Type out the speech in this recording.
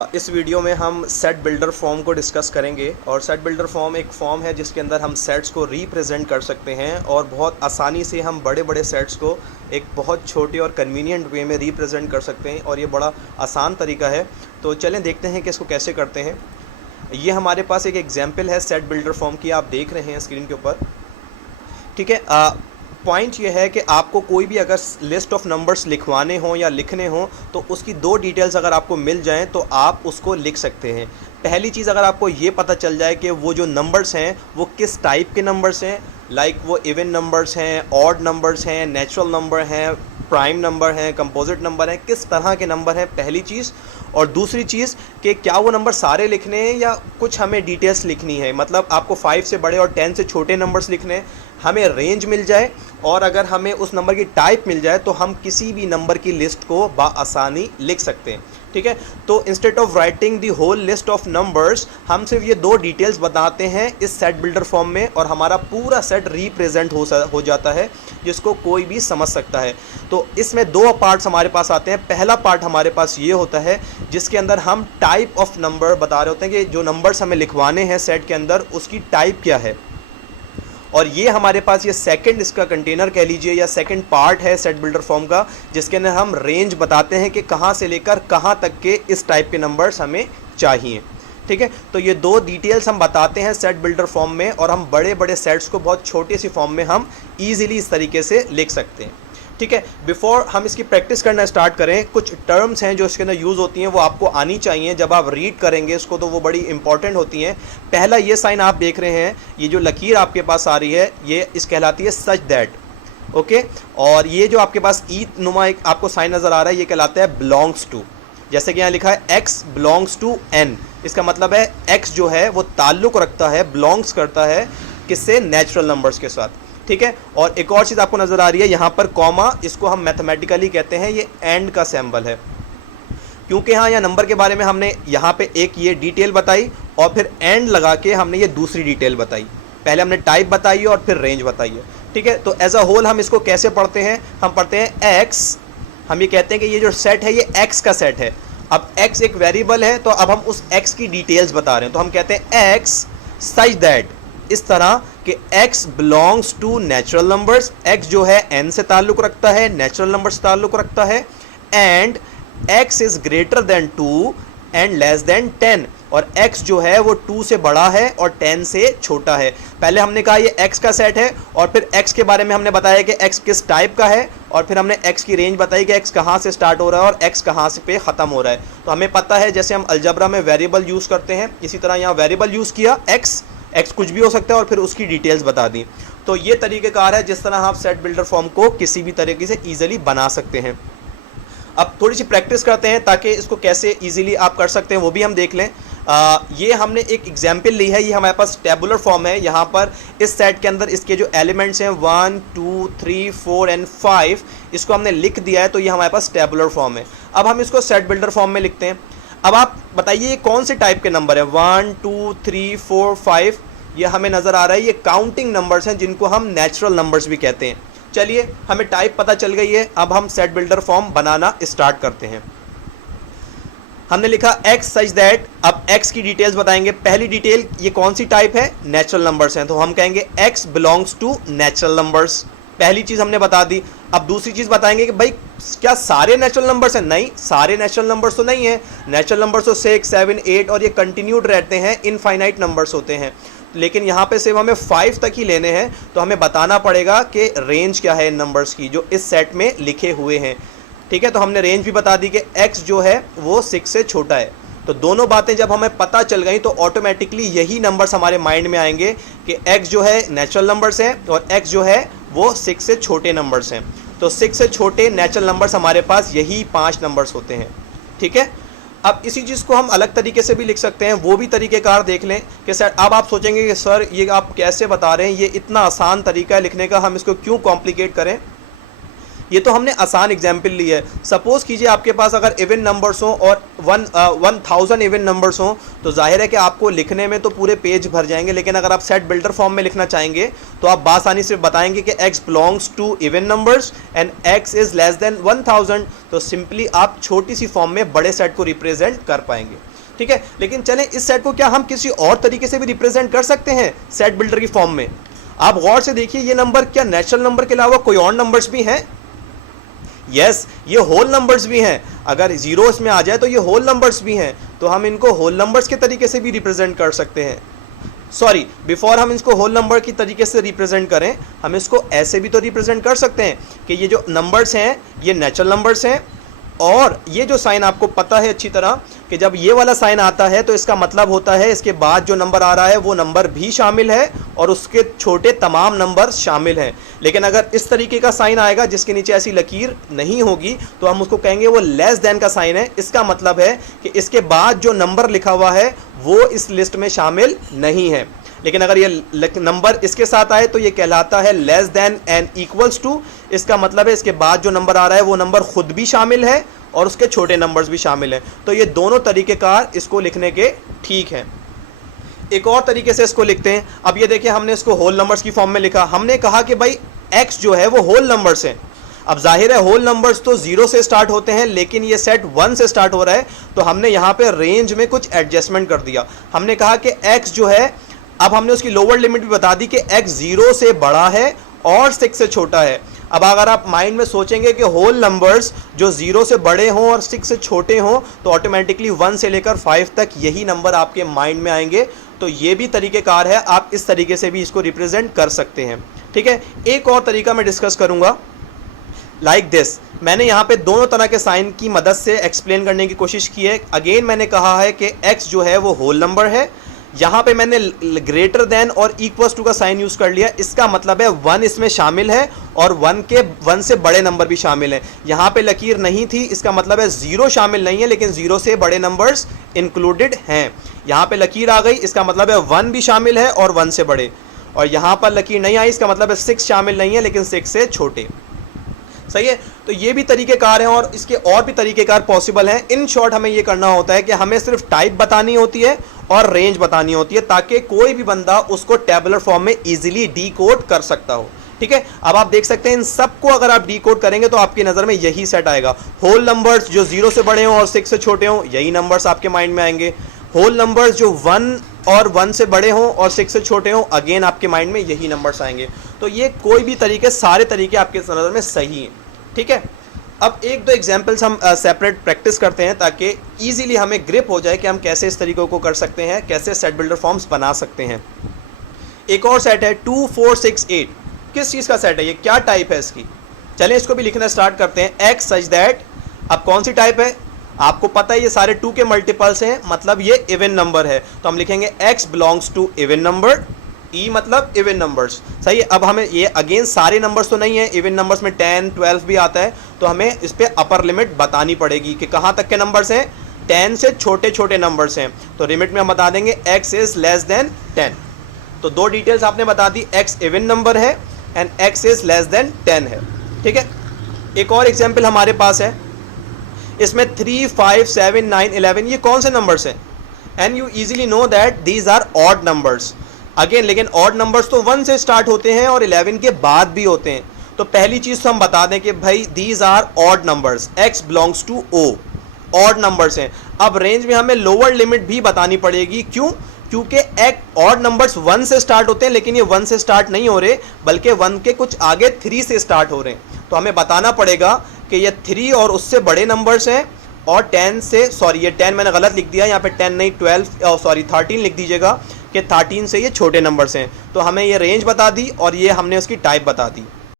इस वीडियो में हम सेट बिल्डर फॉर्म को डिस्कस करेंगे और सेट बिल्डर फॉर्म एक फॉर्म है जिसके अंदर हम सेट्स को रिप्रेजेंट कर सकते हैं और बहुत आसानी से हम बड़े बड़े सेट्स को एक बहुत छोटे और कन्वीनियंट वे में रिप्रेजेंट कर सकते हैं और ये बड़ा आसान तरीका है। तो चलें देखते हैं कि इसको कैसे करते हैं। ये हमारे पास एक एग्जाम्पल है सेट बिल्डर फॉर्म की, आप देख रहे हैं स्क्रीन के ऊपर। ठीक है, पॉइंट ये है कि आपको कोई भी अगर लिस्ट ऑफ नंबर्स लिखवाने हों या लिखने हों तो उसकी दो डिटेल्स अगर आपको मिल जाएं तो आप उसको लिख सकते हैं। पहली चीज़, अगर आपको ये पता चल जाए कि वो जो नंबर्स हैं वो किस टाइप के नंबर्स हैं, लाइक वो इवन नंबर्स हैं, ऑड नंबर्स हैं, नेचुरल नंबर हैं, प्राइम नंबर हैं, कंपोजिट नंबर हैं, किस तरह के नंबर हैं, पहली चीज़। और दूसरी चीज़ कि क्या वो नंबर सारे लिखने हैं या कुछ हमें डिटेल्स लिखनी है, मतलब आपको 5 से बड़े और 10 से छोटे नंबर्स लिखने हैं, हमें रेंज मिल जाए और अगर हमें उस नंबर की टाइप मिल जाए तो हम किसी भी नंबर की लिस्ट को बआसानी लिख सकते हैं। ठीक है, तो instead of writing the whole list of numbers हम सिर्फ ये दो डिटेल्स बताते हैं इस सेट बिल्डर फॉर्म में और हमारा पूरा सेट रिप्रेजेंट हो जाता है जिसको कोई भी समझ सकता है। तो इसमें दो पार्ट्स हमारे पास आते हैं। पहला पार्ट हमारे पास ये होता है जिसके अंदर हम टाइप ऑफ नंबर बता रहे होते हैं कि जो नंबर्स हमें लिखवाने हैं सेट के अंदर उसकी टाइप क्या है। और ये हमारे पास ये सेकंड इसका कंटेनर कह लीजिए या सेकंड पार्ट है सेट बिल्डर फॉर्म का, जिसके अंदर हम रेंज बताते हैं कि कहाँ से लेकर कहाँ तक के इस टाइप के नंबर्स हमें चाहिए। ठीक है, तो ये दो डिटेल्स हम बताते हैं सेट बिल्डर फॉर्म में और हम बड़े बड़े सेट्स को बहुत छोटे सी फॉर्म में हम ईजिली इस तरीके से लिख सकते हैं। ठीक है, बिफोर हम इसकी प्रैक्टिस करना स्टार्ट करें, कुछ टर्म्स हैं जो इसके अंदर यूज़ होती हैं वो आपको आनी चाहिए। जब आप रीड करेंगे इसको तो वो बड़ी इंपॉर्टेंट होती हैं। पहला ये साइन आप देख रहे हैं, ये जो लकीर आपके पास आ रही है ये इस कहलाती है सच दैट। ओके, और ये जो आपके पास ई नुमा एक आपको साइन नज़र आ रहा है ये कहलाता है बिलोंग्स टू। जैसे कि यहाँ लिखा है एक्स बिलोंग्स टू एन, इसका मतलब है एक्स जो है वो ताल्लुक़ रखता है, बिलोंग्स करता है किससे, नेचुरल नंबर्स के साथ। ठीक है, और एक और चीज़ आपको नज़र आ रही है यहाँ पर कॉमा, इसको हम मैथमेटिकली कहते हैं ये एंड का सिंबल है, क्योंकि हाँ यहाँ नंबर के बारे में हमने यहाँ पे एक ये डिटेल बताई और फिर एंड लगा के हमने ये दूसरी डिटेल बताई। पहले हमने टाइप बताई और फिर रेंज बताई है। ठीक है, तो एज अ होल हम इसको कैसे पढ़ते हैं, हम पढ़ते हैं एक्स, हम ये कहते हैं कि ये जो सेट है ये एक्स का सेट है। अब एक्स एक वेरिएबल है तो अब हम उस एक्स की डिटेल्स बता रहे हैं, तो हम कहते हैं एक्स सच दैट, इस तरह कि x belongs to natural numbers, x जो है n से ताल्लुक़ रखता है, नेचुरल नंबर से ताल्लुक़ रखता है, and x is greater than 2 and less than 10, और x जो है वो 2 से बड़ा है और 10 से छोटा है। पहले हमने कहा ये x का सेट है और फिर x के बारे में हमने बताया कि x किस टाइप का है और फिर हमने x की रेंज बताई कि x कहाँ से स्टार्ट हो रहा है और x कहाँ से पे ख़त्म हो रहा है। तो हमें पता है जैसे हम अलजबरा में वेरिएबल यूज़ करते हैं इसी तरह यहाँ वेरिएबल यूज़ किया, एक्स कुछ भी हो सकता है और फिर उसकी डिटेल्स बता दी। तो ये तरीक़ेकार है जिस तरह आप सेट बिल्डर फॉर्म को किसी भी तरीके से ईजिली बना सकते हैं। अब थोड़ी सी प्रैक्टिस करते हैं ताकि इसको कैसे ईजिली आप कर सकते हैं वो भी हम देख लें। ये हमने एक एग्जाम्पल ली है, ये हमारे पास टेबुलर फॉर्म है। यहाँ पर इस सेट के अंदर इसके जो एलिमेंट्स हैं 1 2 3 4 एंड 5, इसको हमने लिख दिया है, तो ये हमारे पास टेबुलर फॉर्म है। अब हम इसको सेट बिल्डर फॉर्म में लिखते हैं। अब आप बताइए ये कौन से टाइप के नंबर है, 1 2 3 4 5, ये हमें नज़र आ रहा है ये काउंटिंग नंबर्स हैं जिनको हम नेचुरल नंबर्स भी कहते हैं। चलिए हमें टाइप पता चल गई है, अब हम सेट बिल्डर फॉर्म बनाना स्टार्ट करते हैं। हमने लिखा x सच दैट, अब x की डिटेल्स बताएंगे। पहली डिटेल ये कौन सी टाइप है, नेचुरल नंबर्स हैं, तो हम कहेंगे x belongs to natural numbers, पहली चीज़ हमने बता दी। अब दूसरी चीज़ बताएंगे कि भाई क्या सारे नेचुरल नंबर्स हैं, नहीं सारे नेचुरल नंबर्स तो नहीं है, नेचुरल नंबर्स तो 6 7 8 और ये कंटिन्यूड रहते हैं, इनफाइनाइट नंबर्स होते हैं, लेकिन यहाँ पे सिर्फ हमें 5 तक ही लेने हैं। तो हमें बताना पड़ेगा कि रेंज क्या है इन नंबर्स की जो इस सेट में लिखे हुए हैं। ठीक है, तो हमने रेंज भी बता दी कि x जो है वो 6 से छोटा है। तो दोनों बातें जब हमें पता चल गई तो ऑटोमेटिकली यही नंबर्स हमारे माइंड में आएंगे कि x जो है नेचुरल नंबर्स हैं और x जो है वो 6 से छोटे नंबर्स हैं। तो 6 से छोटे नेचुरल नंबर्स हमारे पास यही 5 नंबर्स होते हैं। ठीक है, अब इसी चीज़ को हम अलग तरीके से भी लिख सकते हैं, वो भी तरीक़ेकार देख लें कि सर अब आप सोचेंगे कि सर ये आप कैसे बता रहे हैं, ये इतना आसान तरीका है लिखने का, हम इसको क्यों कॉम्प्लिकेट करें। ये तो हमने आसान एग्जाम्पल ली है। सपोज कीजिए आपके पास अगर इवन नंबर्स हो और 1000 इवन नंबर्स हो, तो जाहिर है कि आपको लिखने में तो पूरे पेज भर जाएंगे, लेकिन अगर आप सेट बिल्डर फॉर्म में लिखना चाहेंगे तो आप बासानी से बताएंगे कि x belongs to even numbers and x is less than 1000, तो सिंपली आप छोटी सी फॉर्म में बड़े सेट को रिप्रेजेंट कर पाएंगे। ठीक है, लेकिन चलें इस सेट को क्या हम किसी और तरीके से भी रिप्रेजेंट कर सकते हैं सेट बिल्डर की फॉर्म में? आप गौर से देखिए, ये नंबर क्या नेचुरल नंबर के अलावा कोई और नंबर्स भी हैं? यस, ये होल नंबर्स भी हैं। अगर जीरो इसमें आ जाए तो ये होल नंबर्स भी हैं, तो हम इनको होल नंबर्स के तरीके से भी रिप्रेजेंट कर सकते हैं। सॉरी, बिफोर हम इसको होल नंबर की तरीके से रिप्रेजेंट करें, हम इसको ऐसे भी तो रिप्रेजेंट कर सकते हैं कि ये जो नंबर्स हैं ये नेचुरल नंबर्स हैं, और ये जो साइन आपको पता है अच्छी तरह कि जब ये वाला साइन आता है तो इसका मतलब होता है इसके बाद जो नंबर आ रहा है वो नंबर भी शामिल है और उसके छोटे तमाम नंबर शामिल हैं। लेकिन अगर इस तरीके का साइन आएगा जिसके नीचे ऐसी लकीर नहीं होगी तो हम उसको कहेंगे वो लेस देन का साइन है। इसका मतलब है कि इसके बाद जो नंबर लिखा हुआ है वो इस लिस्ट में शामिल नहीं है। लेकिन अगर ये नंबर इसके साथ आए तो ये कहलाता है less than and equals to. इसका मतलब है इसके बाद जो नंबर आ रहा है वो नंबर खुद भी शामिल है और उसके छोटे नंबर्स भी शामिल हैं। तो ये दोनों तरीक़ेकार इसको लिखने के ठीक हैं। एक और तरीके से इसको लिखते हैं। अब ये देखिए, हमने इसको होल नंबर्स की फॉर्म में लिखा। हमने कहा कि भाई x जो है वो होल नंबर्स हैं। अब जाहिर है होल नंबर्स तो 0 से स्टार्ट होते हैं, लेकिन ये सेट 1 से स्टार्ट हो रहा है, तो हमने यहाँ पे रेंज में कुछ एडजस्टमेंट कर दिया। हमने कहा कि x जो है, अब हमने उसकी लोअर लिमिट भी बता दी कि x 0 से बड़ा है और 6 से छोटा है। अब अगर आप माइंड में सोचेंगे कि होल नंबर्स जो 0 से बड़े हों और 6 से छोटे हों, तो ऑटोमेटिकली 1 से लेकर 5 तक यही नंबर आपके माइंड में आएंगे। तो ये भी तरीक़ेकार है, आप इस तरीके से भी इसको रिप्रेजेंट कर सकते हैं। ठीक है, एक और तरीका मैं डिस्कस करूँगा लाइक दिस। मैंने यहाँ पे दोनों तरह के साइन की मदद से एक्सप्लेन करने की कोशिश की है। अगेन मैंने कहा है कि x जो है वो होल नंबर है। यहाँ पे मैंने ग्रेटर देन और इक्वल्स टू का साइन यूज़ कर लिया। इसका मतलब है 1 इसमें शामिल है और 1 से बड़े नंबर भी शामिल हैं। यहाँ पे लकीर नहीं थी, इसका मतलब है 0 शामिल नहीं है, लेकिन 0 से बड़े नंबर्स इंक्लूडेड हैं। यहाँ पे लकीर आ गई, इसका मतलब है 1 भी शामिल है और 1 से बड़े। और यहाँ पर लकीर नहीं आई, इसका मतलब है 6 शामिल नहीं है, लेकिन 6 से छोटे। सही है, तो ये भी तरीक़ेकार हैं और इसके और भी तरीक़ेकार पॉसिबल हैं। इन शॉर्ट हमें ये करना होता है कि हमें सिर्फ टाइप बतानी होती है और रेंज बतानी होती है, ताकि कोई भी बंदा उसको टेबुलर फॉर्म में इजीली डीकोड कर सकता हो। ठीक है, अब आप देख सकते हैं इन सबको अगर आप डीकोड करेंगे तो आपकी नज़र में यही सेट आएगा। होल नंबर्स जो 0 से बड़े हों और 6 से छोटे हों, यही नंबर्स आपके माइंड में आएंगे। होल नंबर्स जो 1 से बड़े हों और 6 से छोटे हों, अगेन आपके माइंड में यही नंबर्स आएंगे। तो ये कोई भी तरीके, सारे तरीके आपके नज़र में सही हैं। ठीक है, अब एक दो एग्जाम्पल्स हम सेपरेट प्रैक्टिस करते हैं ताकि इजीली हमें ग्रिप हो जाए कि हम कैसे इस तरीक़ों को कर सकते हैं, कैसे सेट बिल्डर फॉर्म्स बना सकते हैं। एक और सेट है 2 4 6 8। किस चीज़ का सेट है ये, क्या टाइप है इसकी? चलें इसको भी लिखना स्टार्ट करते हैं। x सच दैट, अब कौन सी टाइप है आपको पता है, ये सारे 2 के मल्टीपल्स हैं, मतलब ये इवन नंबर है। तो हम लिखेंगे x belongs to even number, E मतलब इवन नंबर्स। सही है, अब हमें ये अगेन सारे नंबर्स तो नहीं है, इवन नंबर्स में 10 12 भी आता है, तो हमें इस पर अपर लिमिट बतानी पड़ेगी कि कहाँ तक के नंबर्स हैं। 10 से छोटे छोटे नंबर्स हैं, तो लिमिट में हम बता देंगे x इज़ लेस देन 10। तो दो डिटेल्स आपने बता दी, x इवन नंबर है and x is less than 10 है। ठीक है, एक और एग्जाम्पल हमारे पास है, इसमें 3 5 7 9 11 ये कौन से नंबर्स हैं? And you easily know that these are odd numbers. Again लेकिन ऑड नंबर्स तो 1 से स्टार्ट होते हैं और 11 के बाद भी होते हैं। तो पहली चीज़ तो हम बता दें कि भाई these are odd numbers, x belongs to o, odd numbers हैं। अब रेंज में हमें लोअर लिमिट भी बतानी पड़ेगी, क्यों? क्योंकि ऑड नंबर्स 1 से स्टार्ट होते हैं, लेकिन ये 1 से स्टार्ट नहीं हो रहे, बल्कि 1 के कुछ आगे 3 से स्टार्ट हो रहे हैं। तो हमें बताना पड़ेगा कि ये 3 और उससे बड़े नंबर्स हैं, और 10 से, सॉरी ये 10 मैंने गलत लिख दिया, यहाँ पे 10 नहीं 13 लिख दीजिएगा कि 13 से ये छोटे नंबर्स हैं। तो हमें ये रेंज बता दी और ये हमने उसकी टाइप बता दी।